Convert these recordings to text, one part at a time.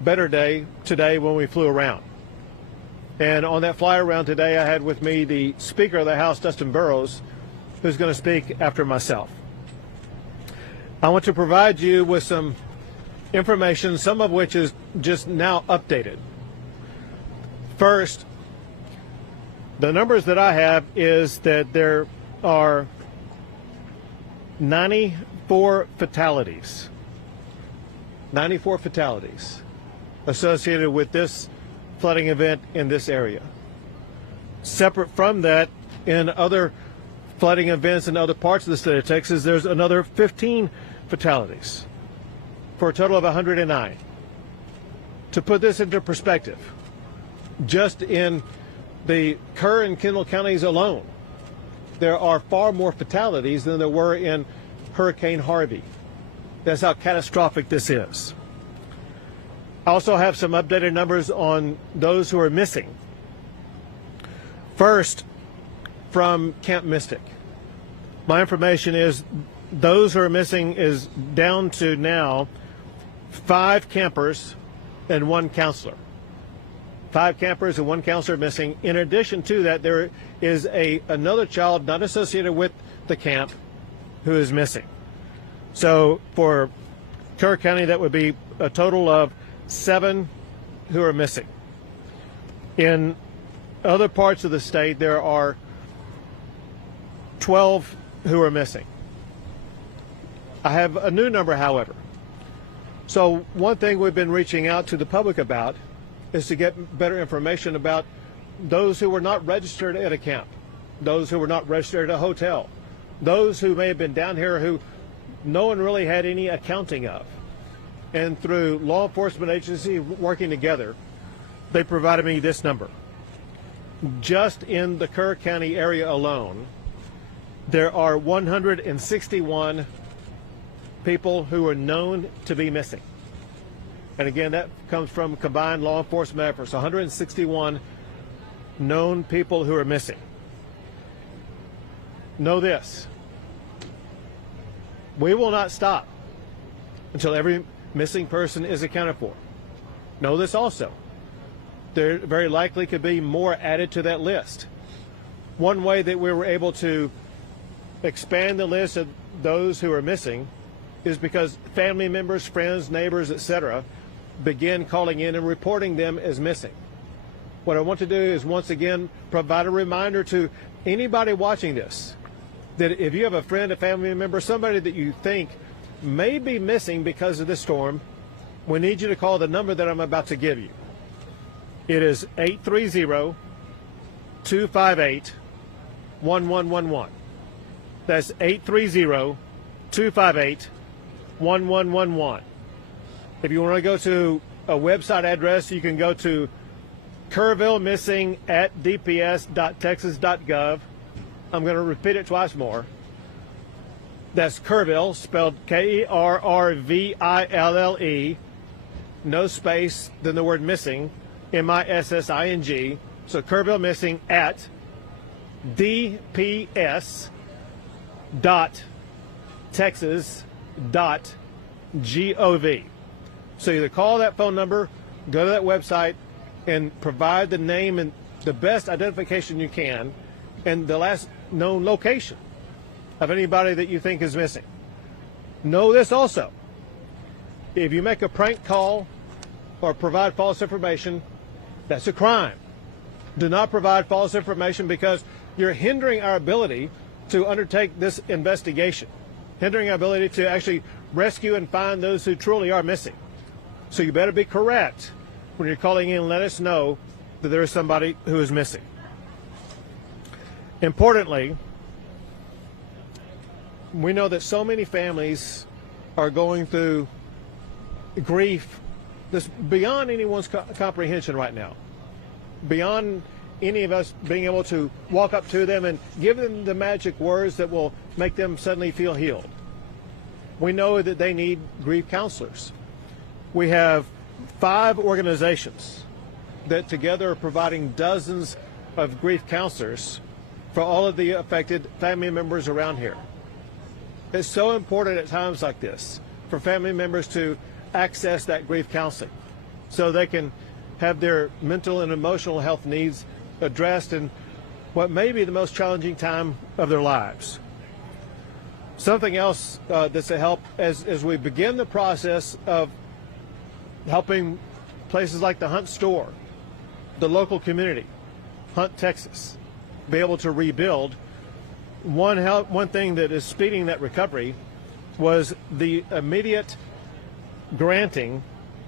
better day today when we flew around. And on that fly around today, I had with me the Speaker of the House, Dustin Burrows, who's going to speak after myself. I want to provide you with some information, some of which is just now updated. First, the numbers that I have is that there are 94 fatalities. 94 fatalities associated with this flooding event in this area. Separate from that, in other flooding events in other parts of the state of Texas, there's another 15 fatalities for a total of 109. To put this into perspective, just in the Kerr and Kendall counties alone, there are far more fatalities than there were in Hurricane Harvey. That's how catastrophic this is. I also have some updated numbers on those who are missing. First, from Camp Mystic. My information is those who are missing is down to now 5 campers and 1 counselor. 5 campers and 1 counselor missing. In addition to that, there is another child not associated with the camp who is missing. So for Kerr County, that would be a total of 7 who are missing. In other parts of the state, there are 12 who are missing. I have a new number, however. So one thing we've been reaching out to the public about is to get better information about those who were not registered at a camp, those who were not registered at a hotel, those who may have been down here who no one really had any accounting of. And through law enforcement agencies working together, they provided me this number. Just in the Kerr County area alone, there are 161 people who are known to be missing. And again, that comes from combined law enforcement efforts, 161 known people who are missing. Know this, we will not stop until every missing person is accounted for. Know this also, there very likely could be more added to that list. One way that we were able to expand the list of those who are missing is because family members, friends, neighbors, etc. begin calling in and reporting them as missing. What I want to do is once again provide a reminder to anybody watching this that if you have a friend, a family member, somebody that you think may be missing because of this storm, we need you to call the number that I'm about to give you. It is 830-258-1111. That's 830-258-1111. If you want to go to a website address, you can go to kerrvillemissing@dps.texas.gov. I'm going to repeat it twice more. That's Kerrville, spelled Kerrville, no space, then the word missing, MISSING. So Kerrville Missing at dps.texas.gov. So either call that phone number, go to that website, and provide the name and the best identification you can and the last known location of anybody that you think is missing. Know this also. If you make a prank call or provide false information, that's a crime. Do not provide false information because you're hindering our ability to undertake this investigation, hindering our ability to actually rescue and find those who truly are missing. So you better be correct when you're calling in and let us know that there is somebody who is missing. Importantly, we know that so many families are going through grief that's beyond anyone's comprehension right now, beyond any of us being able to walk up to them and give them the magic words that will make them suddenly feel healed. We know that they need grief counselors. We have 5 organizations that together are providing dozens of grief counselors for all of the affected family members around here. It's so important at times like this for family members to access that grief counseling. so they can have their mental and emotional health needs addressed in what may be the most challenging time of their lives. Something else that's a help as we begin the process of helping places like the Hunt store, the local community, Hunt, Texas, be able to rebuild. One thing that is speeding that recovery was the immediate granting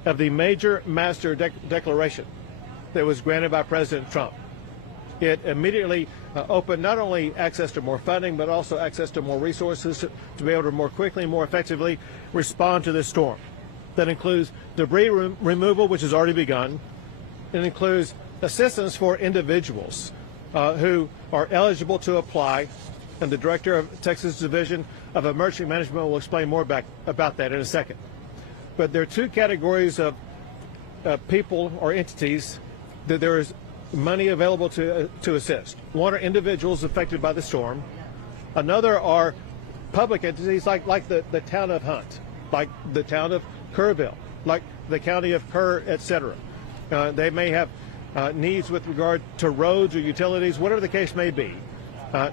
of the major master declaration that was granted by President Trump. It immediately opened not only access to more funding, but also access to more resources to be able to more quickly and more effectively respond to this storm. That includes debris removal, which has already begun. It includes assistance for individuals who are eligible to apply, and the director of Texas Division of Emergency Management will explain more about that in a second. But there are two categories of people or entities that there is money available to assist. One are individuals affected by the storm. Another are public entities like the town of Hunt, like the town of Kerrville, like the county of Kerr, etc. They may have needs with regard to roads or utilities, whatever the case may be.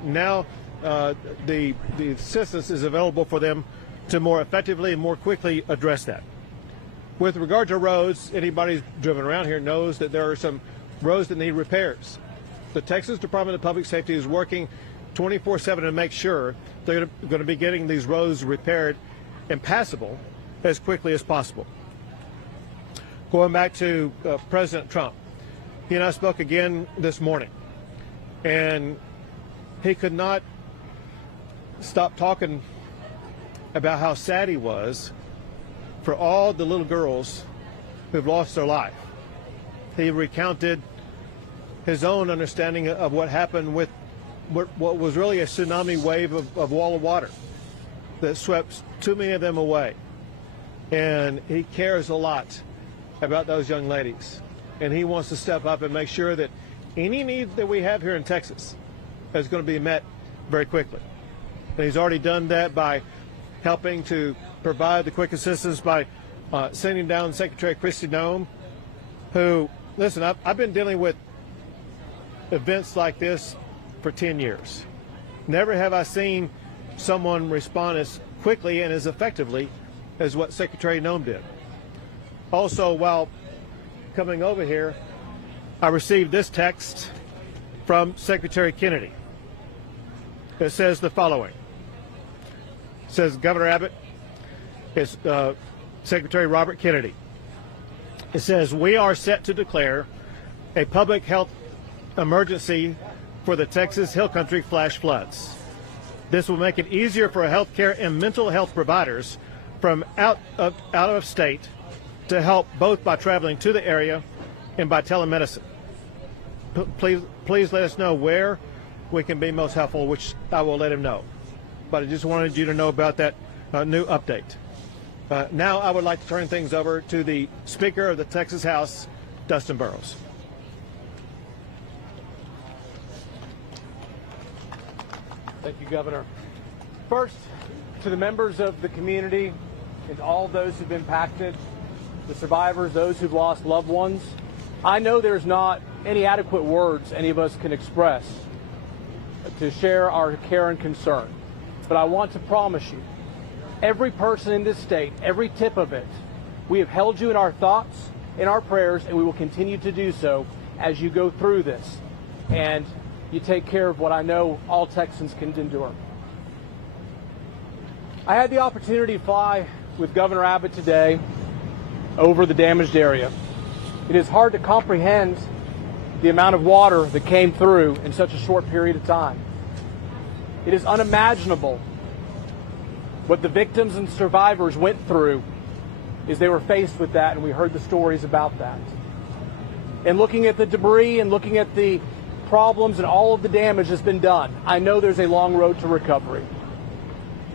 Now the assistance is available for them to more effectively and more quickly address that. With regard to roads, anybody who's driven around here knows that there are some roads that need repairs. The Texas Department of Public Safety is working 24/7 to make sure they're going to be getting these roads repaired and passable as quickly as possible. Going back to President Trump, he and I spoke again this morning, and he could not stop talking about how sad he was for all the little girls who've lost their life. He recounted his own understanding of what happened with what was really a tsunami wave of wall of water that swept too many of them away. And he cares a lot about those young ladies. And he wants to step up and make sure that any need that we have here in Texas is going to be met very quickly. And he's already done that by helping to provide the quick assistance by sending down Secretary Kristi Noem, who, listen, I've been dealing with events like this for 10 years. Never have I seen someone respond as quickly and as effectively as what Secretary Noem did. Also, while coming over here, I received this text from Secretary Kennedy. It says the following. It says, Governor Abbott, it's Secretary Robert Kennedy. It says, we are set to declare a public health emergency for the Texas Hill Country flash floods. This will make it easier for healthcare and mental health providers from out of state to help both by traveling to the area and by telemedicine. Please let us know where we can be most helpful, which I will let him know. But I just wanted you to know about that new update. Now I would like to turn things over to the Speaker of the Texas House, Dustin Burrows. Thank you, Governor. First, to the members of the community and all those who've been impacted, the survivors, those who've lost loved ones, I know there's not any adequate words any of us can express to share our care and concern. But I want to promise you, every person in this state, every tip of it, we have held you in our thoughts, in our prayers, and we will continue to do so as you go through this. And you take care of what I know all Texans can endure. I had the opportunity to fly with Governor Abbott today over the damaged area. It is hard to comprehend the amount of water that came through in such a short period of time. It is unimaginable what the victims and survivors went through as they were faced with that, and we heard the stories about that. And looking at the debris and looking at the problems and all of the damage that's been done, I know there's a long road to recovery.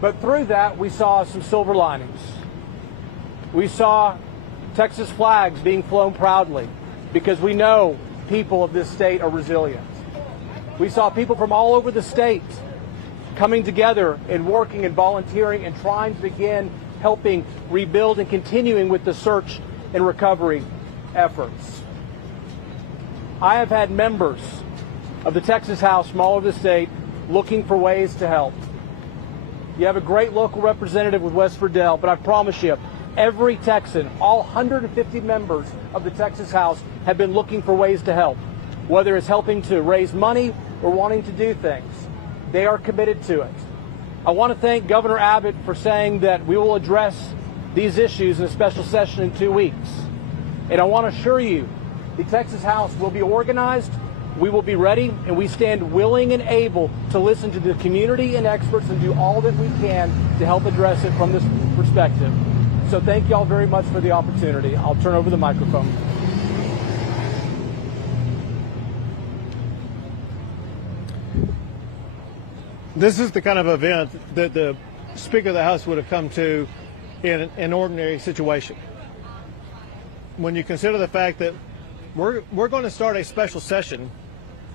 But through that, we saw some silver linings. We saw Texas flags being flown proudly because we know people of this state are resilient. We saw people from all over the state coming together and working and volunteering and trying to begin helping rebuild and continuing with the search and recovery efforts. I have had members of the Texas House from all over the state looking for ways to help. You have a great local representative with West Verdell, but I promise you, every Texan, all 150 members of the Texas House have been looking for ways to help, whether it's helping to raise money or wanting to do things. They are committed to it. I want to thank Governor Abbott for saying that we will address these issues in a special session in 2 weeks. And I want to assure you, the Texas House will be organized, we will be ready, and we stand willing and able to listen to the community and experts and do all that we can to help address it from this perspective. So thank you all very much for the opportunity. I'll turn over the microphone. This is the kind of event that the Speaker of the House would have come to in an ordinary situation. When you consider the fact that we're going to start a special session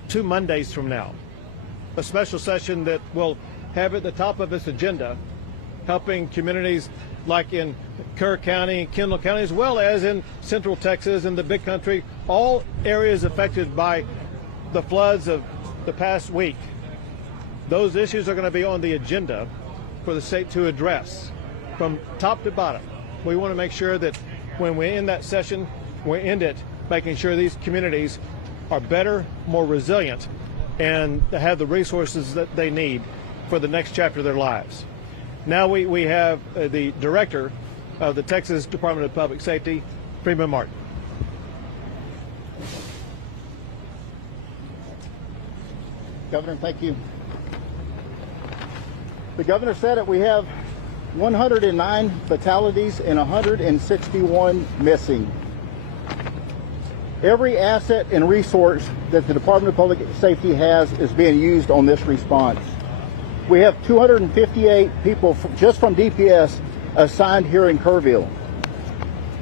2 Mondays from now, a special session that will have at the top of its agenda helping communities like in Kerr County, Kendall County, as well as in Central Texas and the Big Country, all areas affected by the floods of the past week. Those issues are going to be on the agenda for the state to address from top to bottom. We want to make sure that when we end that session, we end it making sure these communities are better, more resilient, and have the resources that they need for the next chapter of their lives. Now we have the director of the Texas Department of Public Safety, Freeman Martin. Governor, thank you. The governor said it. We have 109 fatalities and 161 missing. Every asset and resource that the Department of Public Safety has is being used on this response. We have 258 people just from DPS assigned here in Kerrville.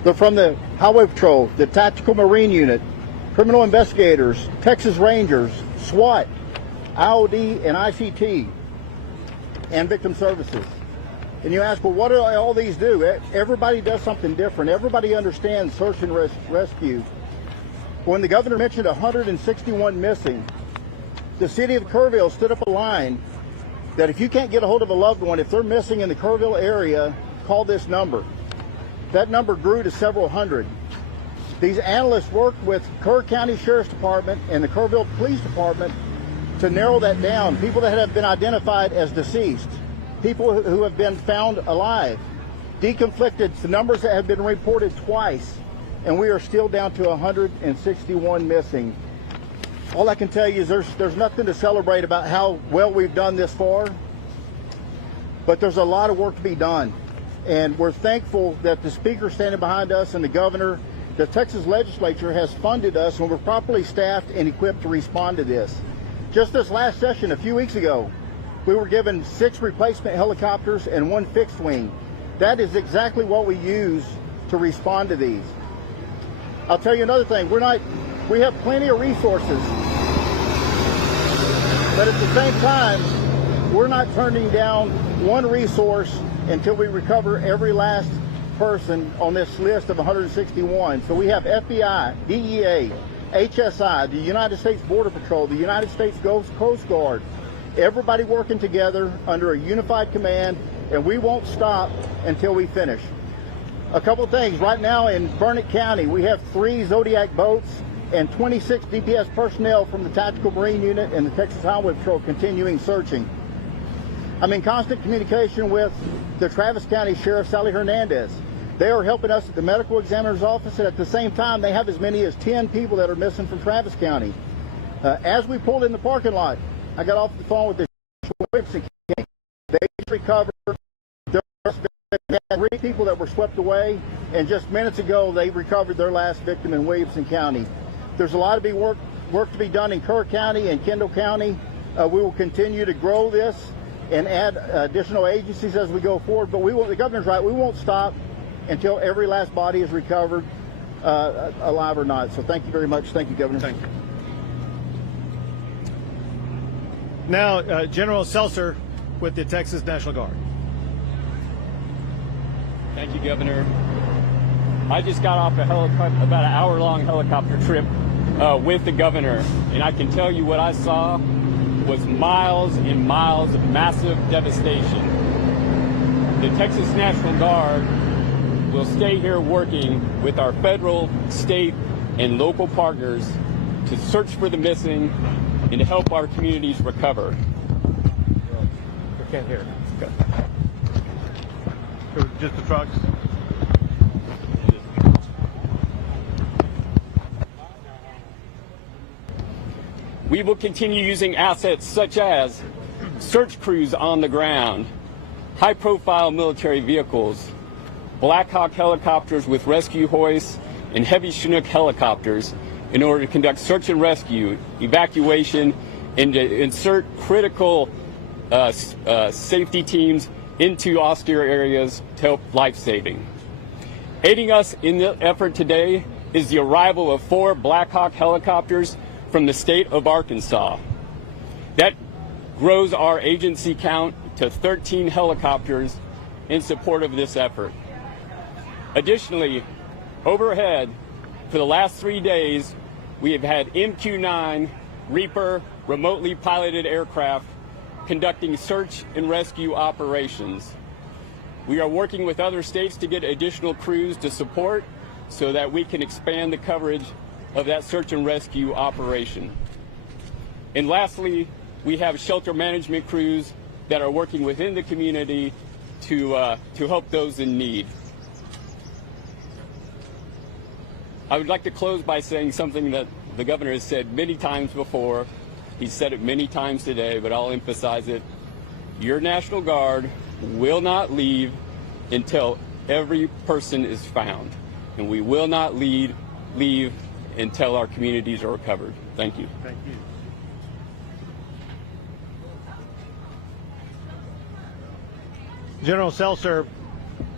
They're from the Highway Patrol, the Tactical Marine Unit, criminal investigators, Texas Rangers, SWAT, IOD and ICT, and victim services. And you ask, well, what do all these do? Everybody does something different. Everybody understands search and rescue. When the governor mentioned 161 missing, the city of Kerrville stood up a line that if you can't get a hold of a loved one, if they're missing in the Kerrville area, call this number. That number grew to several hundred. These analysts worked with Kerr County Sheriff's Department and the Kerrville Police Department to narrow that down. People that have been identified as deceased, people who have been found alive, deconflicted, the numbers that have been reported twice, and we are still down to 161 missing. All I can tell you is there's nothing to celebrate about how well we've done this far, but there's a lot of work to be done. And we're thankful that the speaker standing behind us and the governor, the Texas legislature has funded us, and we're properly staffed and equipped to respond to this. Just this last session, a few weeks ago, we were given 6 replacement helicopters and 1 fixed wing. That is exactly what we use to respond to these. I'll tell you another thing, we have plenty of resources, but at the same time, we're not turning down one resource until we recover every last person on this list of 161. So we have FBI, DEA, HSI, the United States Border Patrol, the United States Coast Guard, everybody working together under a unified command, and we won't stop until we finish. A couple of things. Right now in Burnett County, we have 3 Zodiac boats and 26 DPS personnel from the Tactical Marine Unit and the Texas Highway Patrol continuing searching. I'm in constant communication with the Travis County Sheriff, Sally Hernandez. They are helping us at the medical examiner's office, and at the same time, they have as many as 10 people that are missing from Travis County. As we pulled in the parking lot, I got off the phone with the Williamson County. They recovered. They had 3 people that were swept away, and just minutes ago, they recovered their last victim in Williamson County. There's a lot of work to be done in Kerr County and Kendall County. We will continue to grow this and add additional agencies as we go forward. But the governor's right, we won't stop until every last body is recovered, alive or not. So thank you very much. Thank you, Governor. Thank you. Now, General Seltzer with the Texas National Guard. Thank you, Governor. I just got off about an hour-long helicopter trip with the governor, and I can tell you what I saw was miles and miles of massive devastation. The Texas National Guard will stay here working with our federal, state, and local partners to search for the missing and to help our communities recover. I can't hear. Okay. So just the trucks? We will continue using assets such as search crews on the ground, high-profile military vehicles, Black Hawk helicopters with rescue hoists, and heavy Chinook helicopters in order to conduct search and rescue, evacuation, and to insert critical safety teams into austere areas to help life-saving. Aiding us in the effort today is the arrival of 4 Black Hawk helicopters from the state of Arkansas. That grows our agency count to 13 helicopters in support of this effort. Additionally, overhead, for the last 3 days, we have had MQ-9 Reaper remotely piloted aircraft conducting search and rescue operations. We are working with other states to get additional crews to support so that we can expand the coverage of that search and rescue operation. And lastly, we have shelter management crews that are working within the community to help those in need. I would like to close by saying something that the governor has said many times before. He's said it many times today, but I'll emphasize it. Your National Guard will not leave until every person is found, and we will not leave until our communities are recovered. Thank you. Thank you. General Seltzer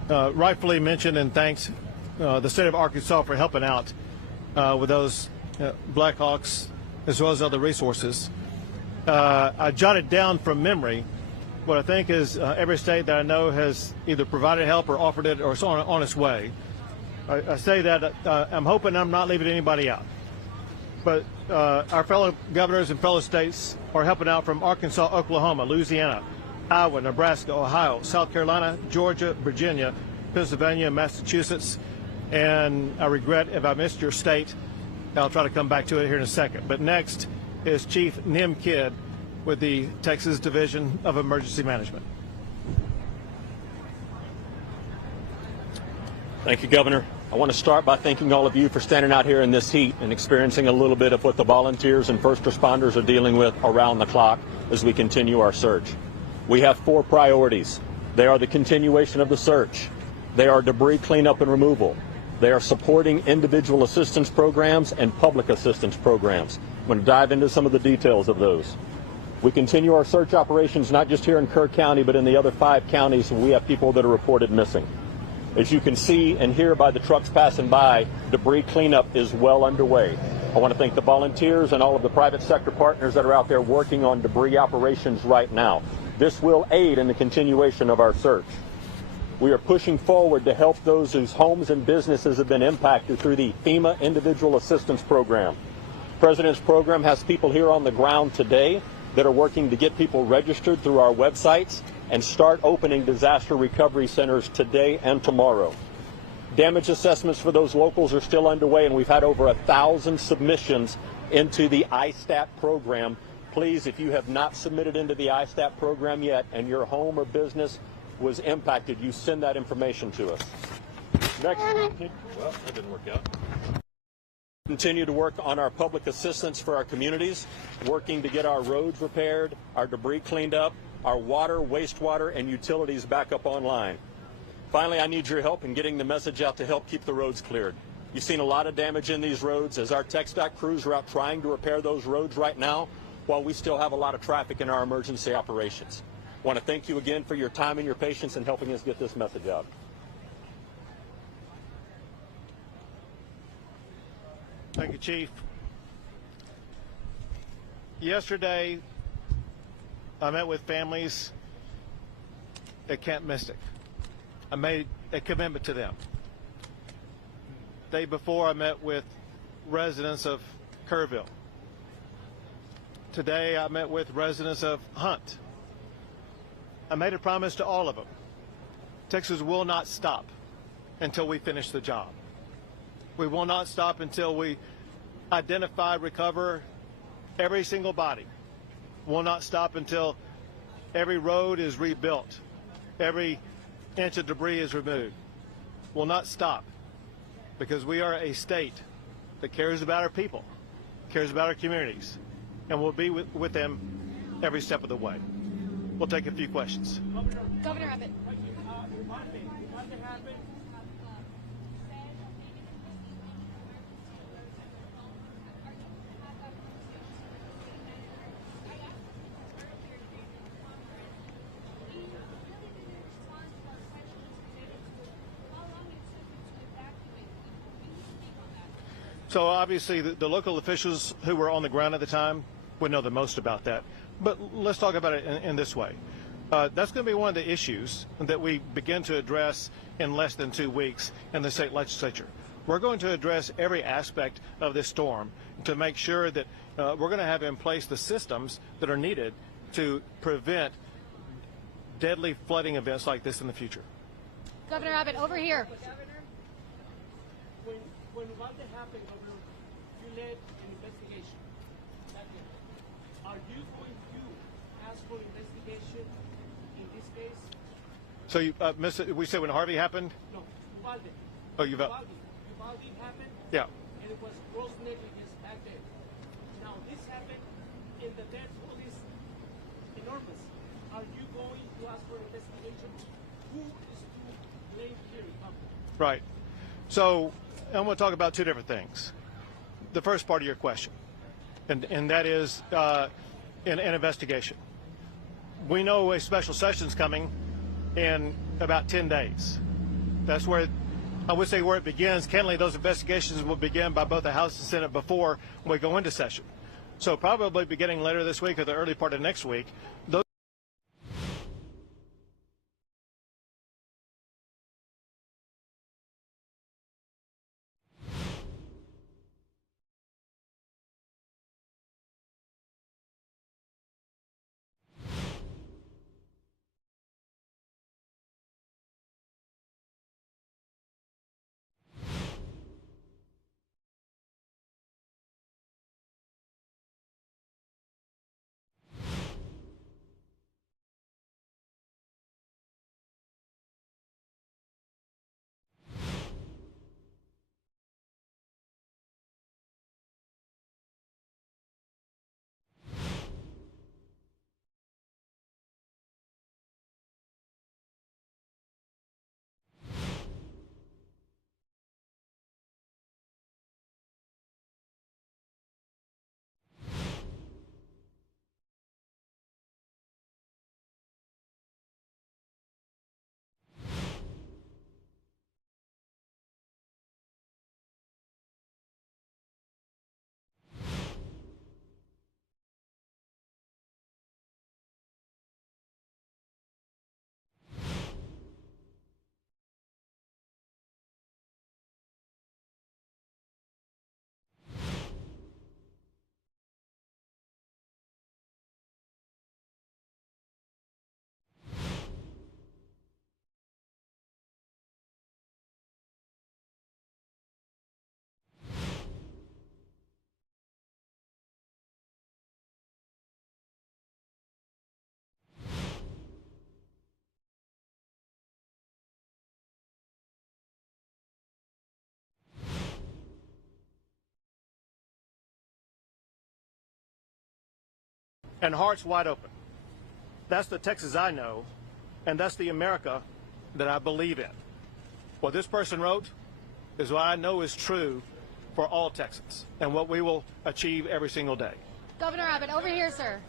rightfully mentioned and thanks the state of Arkansas for helping out with those Black Hawks as well as other resources. I jotted down from memory what I think is every state that I know has either provided help or offered it or is on its way. I say that I'm hoping I'm not leaving anybody out. But our fellow governors and fellow states are helping out from Arkansas, Oklahoma, Louisiana, Iowa, Nebraska, Ohio, South Carolina, Georgia, Virginia, Pennsylvania, Massachusetts, and I regret if I missed your state. I'll try to come back to it here in a second. But next is Chief Nim Kidd with the Texas Division of Emergency Management. Thank you, Governor. I want to start by thanking all of you for standing out here in this heat and experiencing a little bit of what the volunteers and first responders are dealing with around the clock as we continue our search. We have 4 priorities. They are the continuation of the search. They are debris cleanup and removal. They are supporting individual assistance programs and public assistance programs. I'm going to dive into some of the details of those. We continue our search operations not just here in Kerr County, but in the other 5 counties where we have people that are reported missing. As you can see and hear by the trucks passing by, debris cleanup is well underway. I want to thank the volunteers and all of the private sector partners that are out there working on debris operations right now. This will aid in the continuation of our search. We are pushing forward to help those whose homes and businesses have been impacted through the FEMA Individual Assistance Program. The President's program has people here on the ground today that are working to get people registered through our websites and start opening disaster recovery centers today and tomorrow. Damage assessments for those locals are still underway, and we've had over 1,000 submissions into the ISTAT program. Please, if you have not submitted into the ISTAT program yet and your home or business was impacted, you send that information to us. Next. Well, that didn't work out. Continue to work on our public assistance for our communities, working to get our roads repaired, our debris cleaned up, our water, wastewater, and utilities back up online. Finally, I need your help in getting the message out to help keep the roads cleared. You've seen a lot of damage in these roads as our TxDOT crews are out trying to repair those roads right now while we still have a lot of traffic in our emergency operations. I want to thank you again for your time and your patience in helping us get this message out. Thank you, Chief. Yesterday, I met with families at Camp Mystic. I made a commitment to them. Day before, I met with residents of Kerrville. Today, I met with residents of Hunt. I made a promise to all of them. Texas will not stop until we finish the job. We will not stop until we identify, recover every single body. We'll not stop until every road is rebuilt, every inch of debris is removed. We'll not stop because we are a state that cares about our people, cares about our communities, and we'll be with them every step of the way. We'll take a few questions. Governor Abbott. So obviously the local officials who were on the ground at the time would know the most about that. But let's talk about it in this way. That's going to be one of the issues that we begin to address in less than 2 weeks in the state legislature. We're going to address every aspect of this storm to make sure that we're going to have in place the systems that are needed to prevent deadly flooding events like this in the future. Governor Abbott, over here. When what happened, Governor, you led an investigation. Are you going to ask for investigation in this case? So you, we said when Harvey happened? No, Uvalde. Oh, Uvalde Happened. Yeah. And it was gross negligence back then. Now this happened, and the death toll is enormous. Are you going to ask for investigation? Who is to blame here? Right. So I'm going to talk about two different things. The first part of your question, and that is an investigation. We know a special session's coming in about 10 days. That's where, I would say where it begins. Candidly, those investigations will begin by both the House and Senate before we go into session. So probably beginning later this week or the early part of next week, those and hearts wide open. That's the Texas I know, and that's the America that I believe in. What this person wrote is what I know is true for all Texans and what we will achieve every single day. Governor Abbott, over here, sir.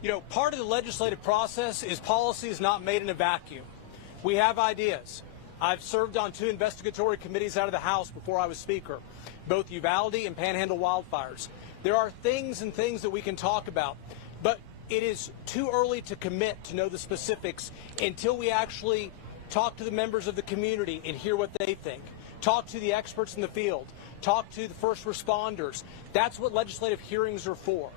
You know, part of the legislative process is policy is not made in a vacuum. We have ideas. I've served on 2 investigatory committees out of the House before I was Speaker, both Uvalde and Panhandle wildfires. There are things that we can talk about, but it is too early to commit to know the specifics until we actually talk to the members of the community and hear what they think. Talk to the experts in the field. Talk to the first responders. That's what legislative hearings are for.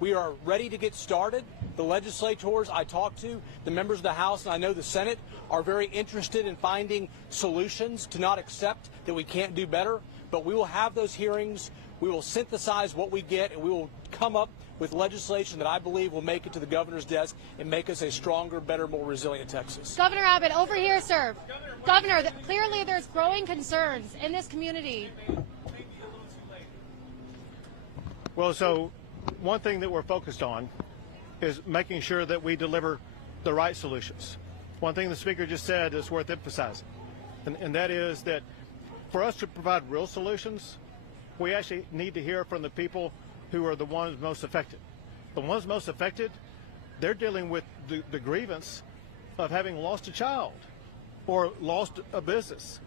We are ready to get started. The legislators I talk to, the members of the House, and I know the Senate, are very interested in finding solutions to not accept that we can't do better. But we will have those hearings. We will synthesize what we get, and we will come up with legislation that I believe will make it to the governor's desk and make us a stronger, better, more resilient Texas. Governor Abbott, over here, sir. Governor, clearly there's growing concerns in this community. Well, so one thing that we're focused on is making sure that we deliver the right solutions. One thing the speaker just said is worth emphasizing, and that is that for us to provide real solutions, we actually need to hear from the people who are the ones most affected. The ones most affected, they're dealing with the grievance of having lost a child or lost a business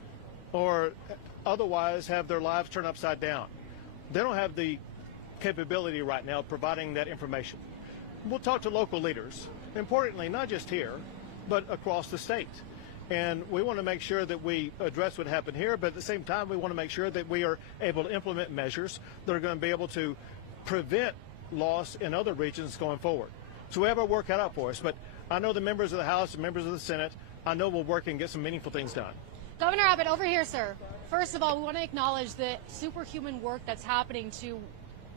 or otherwise have their lives turned upside down. They don't have the capability right now of providing that information. We'll talk to local leaders, importantly, not just here, but across the state. And we want to make sure that we address what happened here, but at the same time, we want to make sure that we are able to implement measures that are going to be able to prevent loss in other regions going forward. So we have our work cut out for us, but I know the members of the House and members of the Senate, I know we'll work and get some meaningful things done. Governor Abbott, over here, sir. First of all, we want to acknowledge the superhuman work that's happening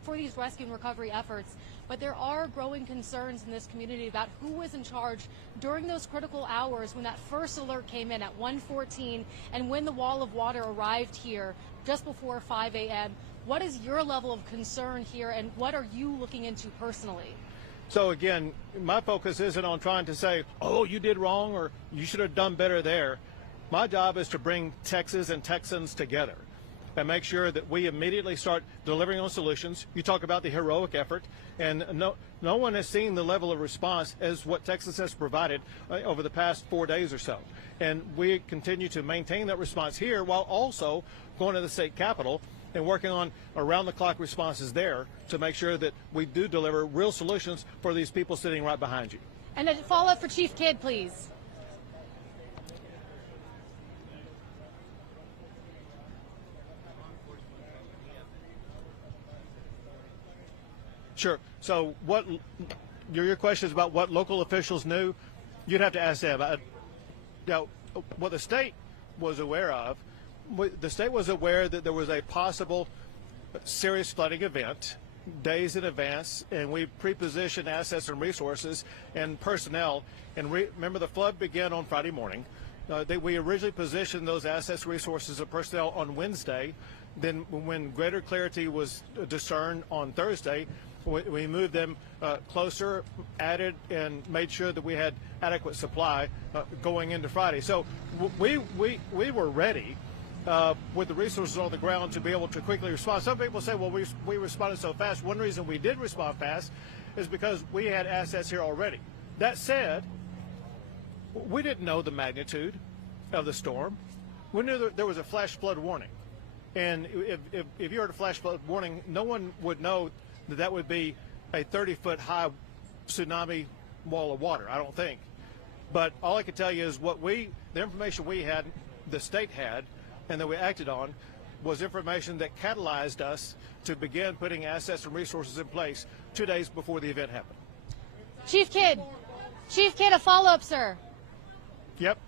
for these rescue and recovery efforts, but there are growing concerns in this community about who was in charge during those critical hours when that first alert came in at 1:14 and when the wall of water arrived here just before 5 a.m. What is your level of concern here, and what are you looking into personally? So again, my focus isn't on trying to say, oh, you did wrong or you should have done better there. My job is to bring Texas and Texans together and make sure that we immediately start delivering on solutions. You talk about the heroic effort, and no one has seen the level of response as what Texas has provided over the past 4 days or so. And we continue to maintain that response here while also going to the state capitol and working on around-the-clock responses there to make sure that we do deliver real solutions for these people sitting right behind you. And a follow-up for Chief Kidd, please. Sure. So what your question is about what local officials knew, you'd have to ask them. Now, what the state was aware of, the state was aware that there was a possible serious flooding event days in advance, and we pre-positioned assets and resources and personnel. And remember, the flood began on Friday morning. We originally positioned those assets, resources, and personnel on Wednesday. Then when greater clarity was discerned on Thursday, we moved them closer, added, and made sure that we had adequate supply going into Friday. So we were ready with the resources on the ground to be able to quickly respond. Some people say, well, we responded so fast. One reason we did respond fast is because we had assets here already. That said, we didn't know the magnitude of the storm. We knew that there was a flash flood warning. And if you heard a flash flood warning, no one would know that would be a 30-foot high tsunami wall of water, I don't think. But all I can tell you is the information we had, the state had, and that we acted on, was information that catalyzed us to begin putting assets and resources in place 2 days before the event happened. Chief Kidd, a follow-up, sir. Yep.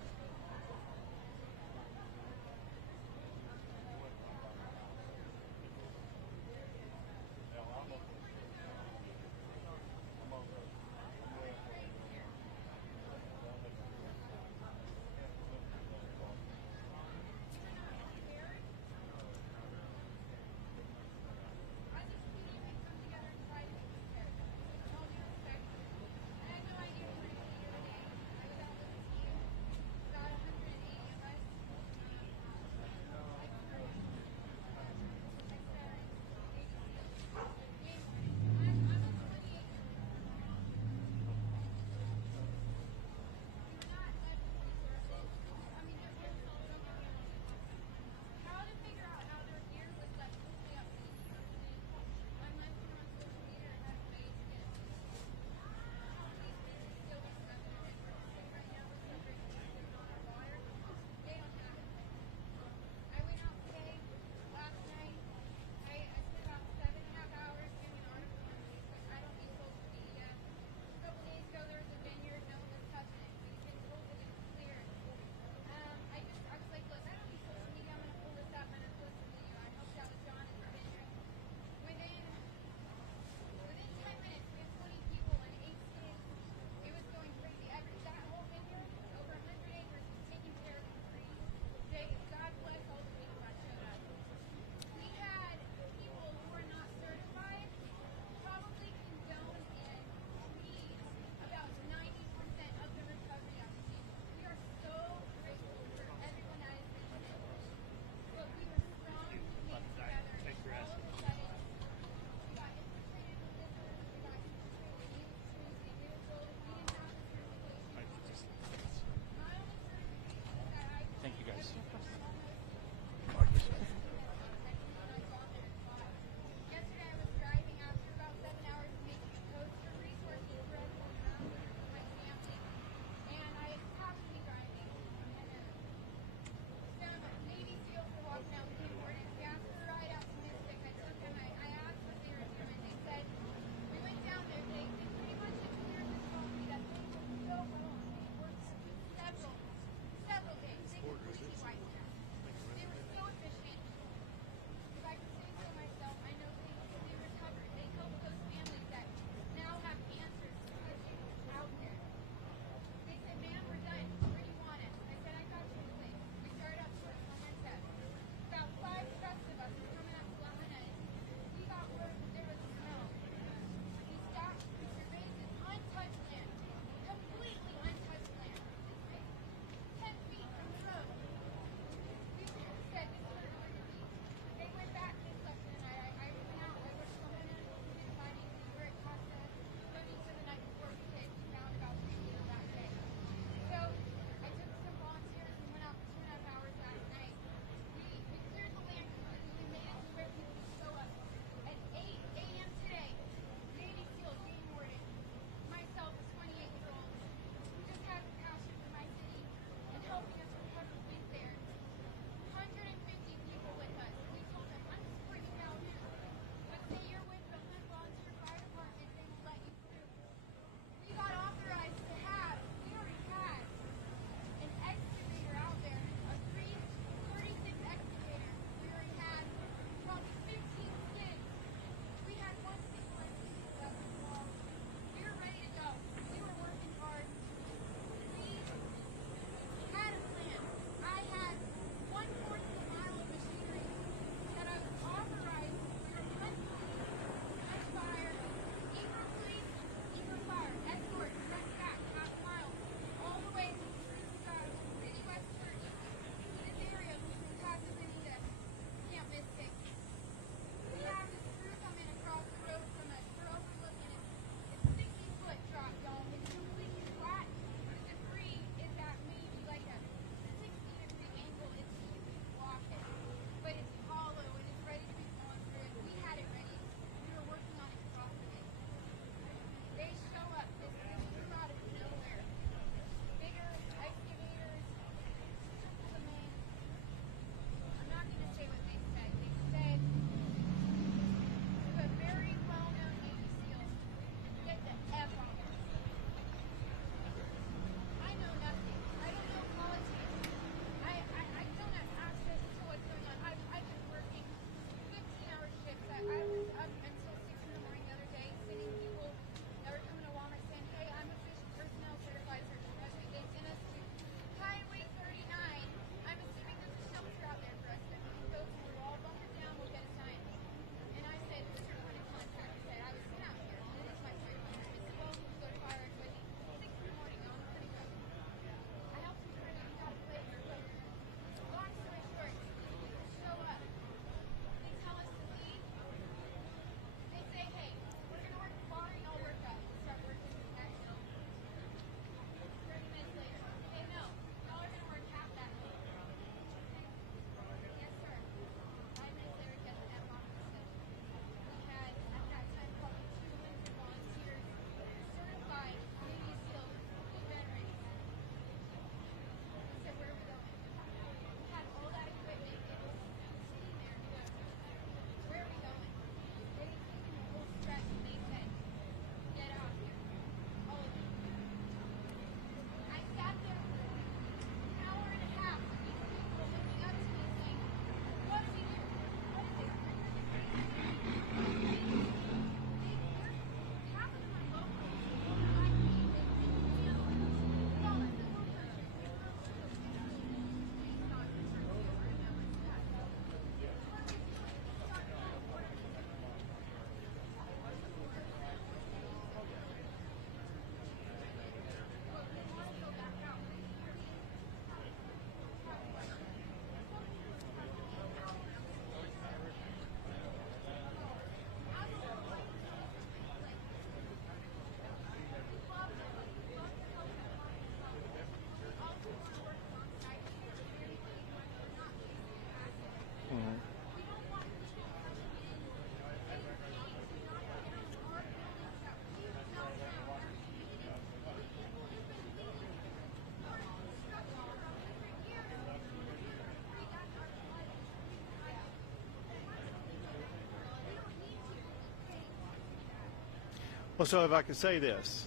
Well, so if I could say this.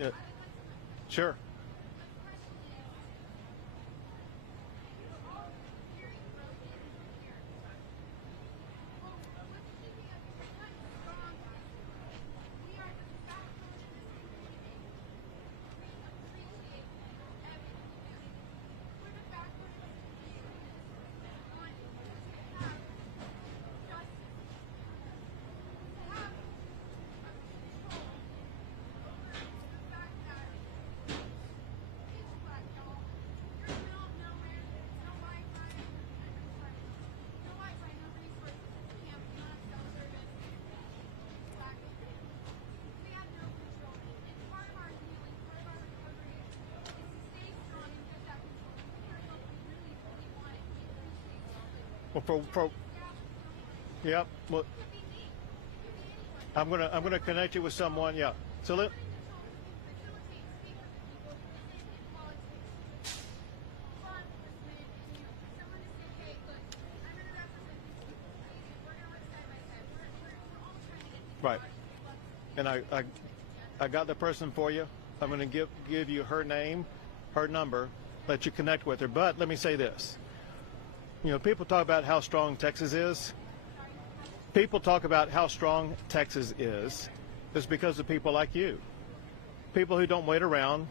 Yeah. Sure. Well, yep. Well, I'm gonna connect you with someone. Yeah. So let. Right. And I got the person for you. I'm going to give you her name, her number, let you connect with her. But let me say this. You know, people talk about how strong Texas is. People talk about how strong Texas is because of people like you. People who don't wait around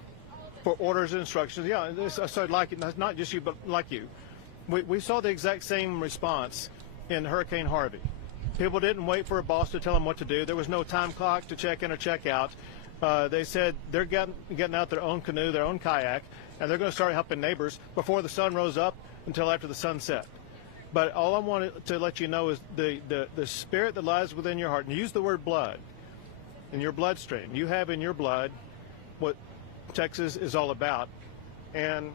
for orders and instructions. Yeah, so like not just you, but like you. We saw the exact same response in Hurricane Harvey. People didn't wait for a boss to tell them what to do. There was no time clock to check in or check out. They said they're getting out their own canoe, their own kayak, and they're going to start helping neighbors before the sun rose up until after the sunset. But all I wanted to let you know is the spirit that lies within your heart, and use the word blood, in your bloodstream. You have in your blood what Texas is all about. And